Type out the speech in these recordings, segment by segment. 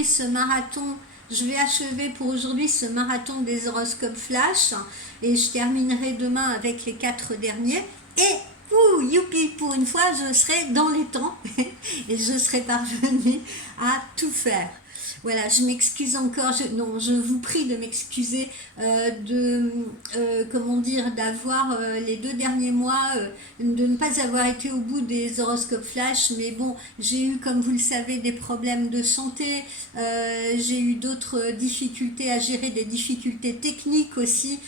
aujourd'hui ce marathon, je vais achever pour aujourd'hui ce marathon des horoscopes flash et je terminerai demain avec les 4 derniers. Et youpi, pour une fois, je serai dans les temps et je serai parvenue à tout faire. Voilà, je m'excuse encore, je vous prie de m'excuser comment dire, d'avoir les 2 derniers mois, de ne pas avoir été au bout des horoscopes flash, mais bon, j'ai eu, comme vous le savez, des problèmes de santé, j'ai eu d'autres difficultés à gérer, des difficultés techniques aussi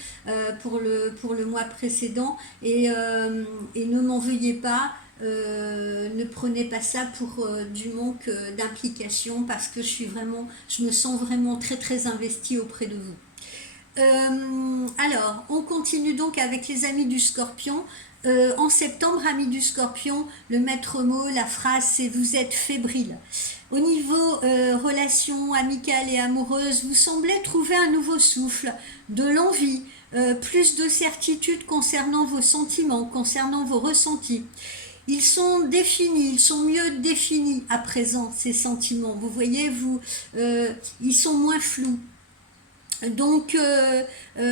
pour le mois précédent, et ne m'en veuillez pas. Ne prenez pas ça pour du manque d'implication parce que je me sens vraiment très très investie auprès de vous. Alors, on continue donc avec les amis du Scorpion. En septembre, amis du Scorpion, le maître mot, la phrase, c'est vous êtes fébrile. Au niveau relations amicales et amoureuses, vous semblez trouver un nouveau souffle, de l'envie, plus de certitude concernant vos sentiments, concernant vos ressentis. Ils sont définis, ils sont mieux définis à présent, ces sentiments. Vous voyez, ils sont moins flous. Donc, ça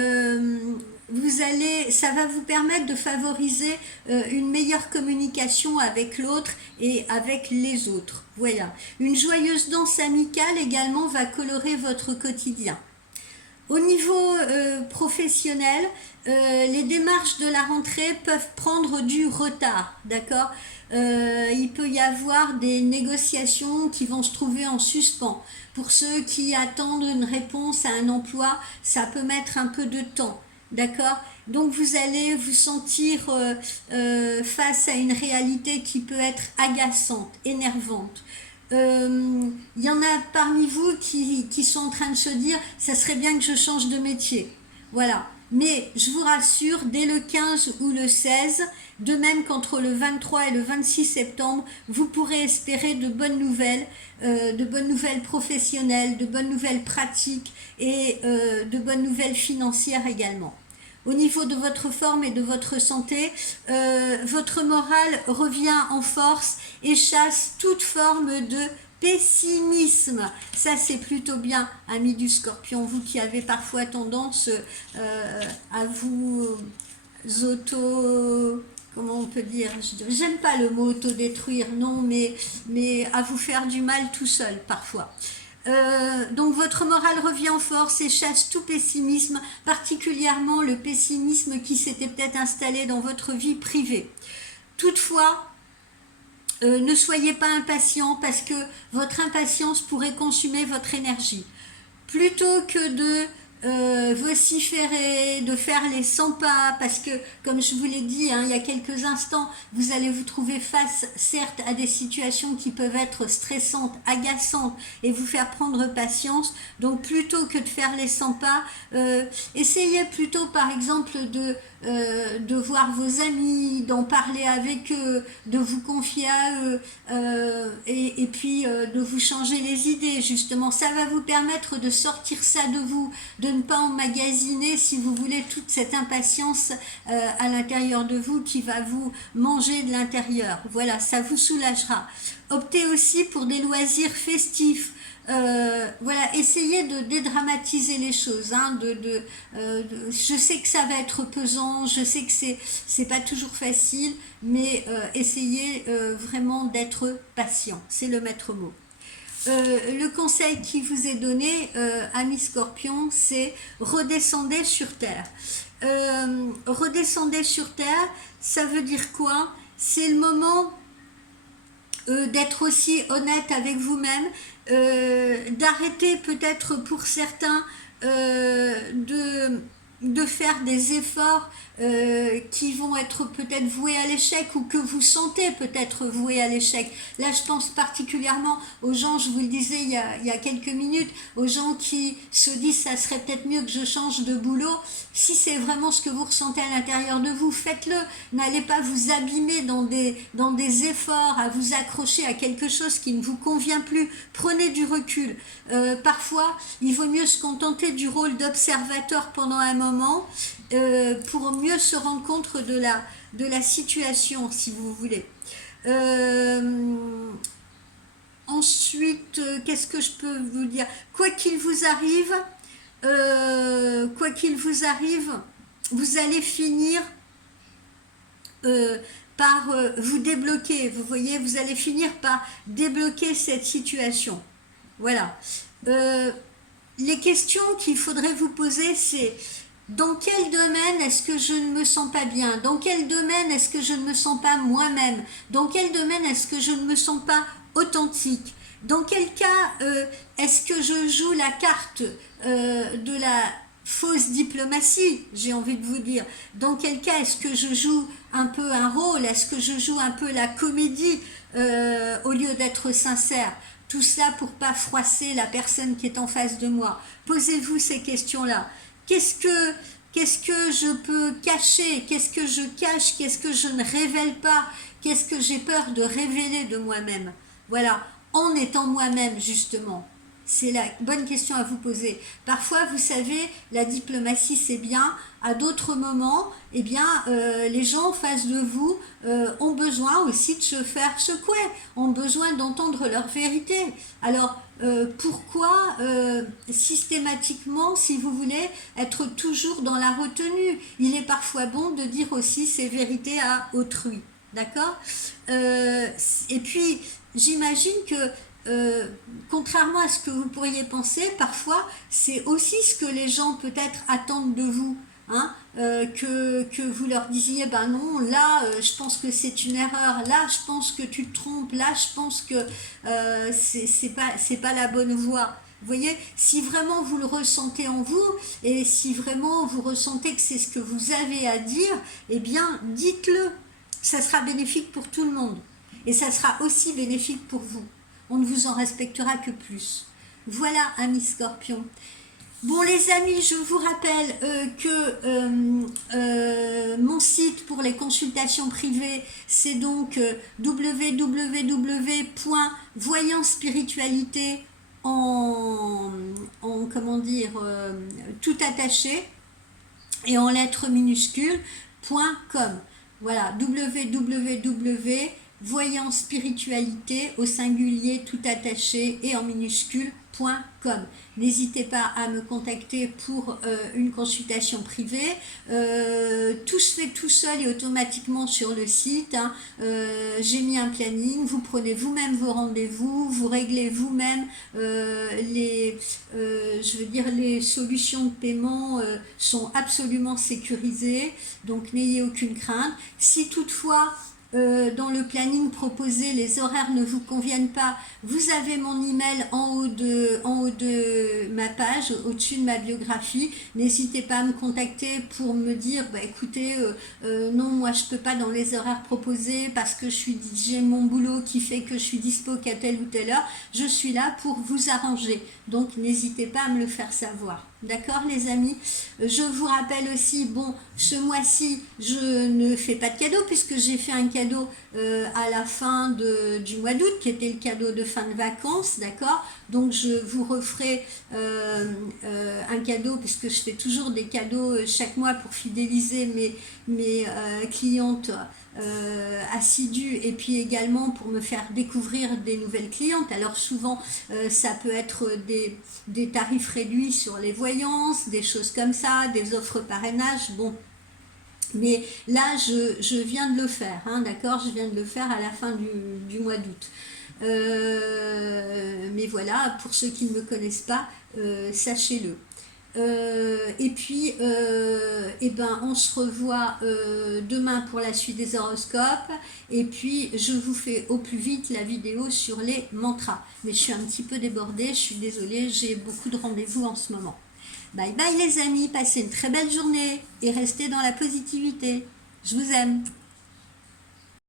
va vous permettre de favoriser une meilleure communication avec l'autre et avec les autres. Voilà. Une joyeuse danse amicale également va colorer votre quotidien. Au niveau professionnel, les démarches de la rentrée peuvent prendre du retard, d'accord ? Il peut y avoir des négociations qui vont se trouver en suspens. Pour ceux qui attendent une réponse à un emploi, ça peut mettre un peu de temps, d'accord ? Donc vous allez vous sentir face à une réalité qui peut être agaçante, énervante. Il y en a parmi vous qui sont en train de se dire ça serait bien que je change de métier, voilà, mais je vous rassure, dès le 15 ou le 16, de même qu'entre le 23 et le 26 septembre, vous pourrez espérer de bonnes nouvelles professionnelles, de bonnes nouvelles pratiques et de bonnes nouvelles financières également. Au niveau de votre forme et de votre santé, votre morale revient en force et chasse toute forme de pessimisme. Ça, c'est plutôt bien, amis du Scorpion, vous qui avez parfois tendance à vous comment on peut dire, j'aime pas le mot autodétruire, non, mais à vous faire du mal tout seul parfois. Donc votre morale revient en force et chasse tout pessimisme, particulièrement le pessimisme qui s'était peut-être installé dans votre vie privée. Toutefois, ne soyez pas impatient parce que votre impatience pourrait consumer votre énergie. Plutôt que de vociférer, de faire les 100 pas, parce que, comme je vous l'ai dit il y a quelques instants, vous allez vous trouver face, certes, à des situations qui peuvent être stressantes, agaçantes, et vous faire prendre patience. Donc, plutôt que de faire les 100 pas, essayez plutôt, par exemple, de voir vos amis, d'en parler avec eux, de vous confier à eux, et puis de vous changer les idées, justement. Ça va vous permettre de sortir ça de vous, de ne pas emmagasiner, si vous voulez, toute cette impatience à l'intérieur de vous qui va vous manger de l'intérieur. Voilà, ça vous soulagera. Optez aussi pour des loisirs festifs. Voilà, essayez de dédramatiser les choses. Je sais que ça va être pesant, je sais que c'est pas toujours facile, mais essayez vraiment d'être patient. C'est le maître mot. Le conseil qui vous est donné, amis Scorpion, c'est redescendez sur terre. Redescendez sur terre, ça veut dire quoi? C'est le moment d'être aussi honnête avec vous-même, d'arrêter peut-être pour certains de faire des efforts qui vont être peut-être voués à l'échec ou que vous sentez peut-être voués à l'échec. Là, je pense particulièrement aux gens, je vous le disais il y a quelques minutes, aux gens qui se disent ça serait peut-être mieux que je change de boulot. Si c'est vraiment ce que vous ressentez à l'intérieur de vous, faites-le. N'allez pas vous abîmer dans des efforts, à vous accrocher à quelque chose qui ne vous convient plus. Prenez du recul. Parfois, il vaut mieux se contenter du rôle d'observateur pendant un moment pour mieux se rendre compte de la situation, si vous voulez. ensuite, qu'est-ce que je peux vous dire? Quoi qu'il vous arrive, vous allez finir par vous débloquer. Vous voyez, vous allez finir par débloquer cette situation. Voilà. Les questions qu'il faudrait vous poser, c'est dans quel domaine est-ce que je ne me sens pas bien? Dans quel domaine est-ce que je ne me sens pas moi-même? Dans quel domaine est-ce que je ne me sens pas authentique? Dans quel cas est-ce que je joue la carte de la fausse diplomatie, j'ai envie de vous dire? Dans quel cas est-ce que je joue un peu un rôle? Est-ce que je joue un peu la comédie au lieu d'être sincère? Tout cela pour pas froisser la personne qui est en face de moi. Posez-vous ces questions-là. Qu'est-ce que je peux cacher? Qu'est-ce que je cache? Qu'est-ce que je ne révèle pas? Qu'est-ce que j'ai peur de révéler de moi-même? Voilà, en étant moi-même justement. C'est la bonne question à vous poser. Parfois, vous savez, la diplomatie c'est bien. À d'autres moments, eh bien, les gens en face de vous ont besoin aussi de se faire secouer, ont besoin d'entendre leur vérité. Alors, pourquoi systématiquement, si vous voulez, être toujours dans la retenue? Il est parfois bon de dire aussi ses vérités à autrui. D'accord? Et puis, j'imagine que contrairement à ce que vous pourriez penser, parfois c'est aussi ce que les gens peut-être attendent de vous, hein, que vous leur disiez ben non, là je pense que c'est une erreur, là je pense que tu te trompes, là je pense que c'est pas la bonne voie. Vous voyez, si vraiment vous le ressentez en vous et si vraiment vous ressentez que c'est ce que vous avez à dire, eh bien dites-le, ça sera bénéfique pour tout le monde et ça sera aussi bénéfique pour vous. On ne vous en respectera que plus. Voilà, amis scorpions. Bon les amis, je vous rappelle que mon site pour les consultations privées, c'est donc www.voyancespiritualité en comment dire, tout attaché et en lettres minuscules, .com. Voilà, www.voyancespiritualité au singulier tout attaché et en minuscule.com. N'hésitez pas à me contacter pour une consultation privée. Tout se fait tout seul et automatiquement sur le site, hein. J'ai mis un planning, vous prenez vous-même vos rendez-vous, vous réglez vous-même les solutions de paiement sont absolument sécurisées, donc n'ayez aucune crainte. Si toutefois dans le planning proposé, les horaires ne vous conviennent pas, vous avez mon email en haut de ma page, au-dessus de ma biographie. N'hésitez pas à me contacter pour me dire, bah écoutez, non, moi je peux pas dans les horaires proposés parce que j'ai mon boulot qui fait que je suis dispo qu'à telle ou telle heure. Je suis là pour vous arranger. Donc n'hésitez pas à me le faire savoir. D'accord les amis? Je vous rappelle aussi, bon, ce mois-ci, je ne fais pas de cadeau puisque j'ai fait un cadeau à la fin du mois d'août qui était le cadeau de fin de vacances, d'accord? Donc je vous referai un cadeau puisque je fais toujours des cadeaux chaque mois pour fidéliser mes clientes assidues et puis également pour me faire découvrir des nouvelles clientes. Alors souvent ça peut être des tarifs réduits sur les voyances, des choses comme ça, des offres parrainage, bon. Mais là, je viens de le faire, hein, d'accord? Je viens de le faire à la fin du mois d'août. Mais voilà, pour ceux qui ne me connaissent pas, sachez-le. Et puis, on se revoit demain pour la suite des horoscopes. Et puis, je vous fais au plus vite la vidéo sur les mantras. Mais je suis un petit peu débordée, je suis désolée, j'ai beaucoup de rendez-vous en ce moment. Bye bye les amis, passez une très belle journée et restez dans la positivité. Je vous aime.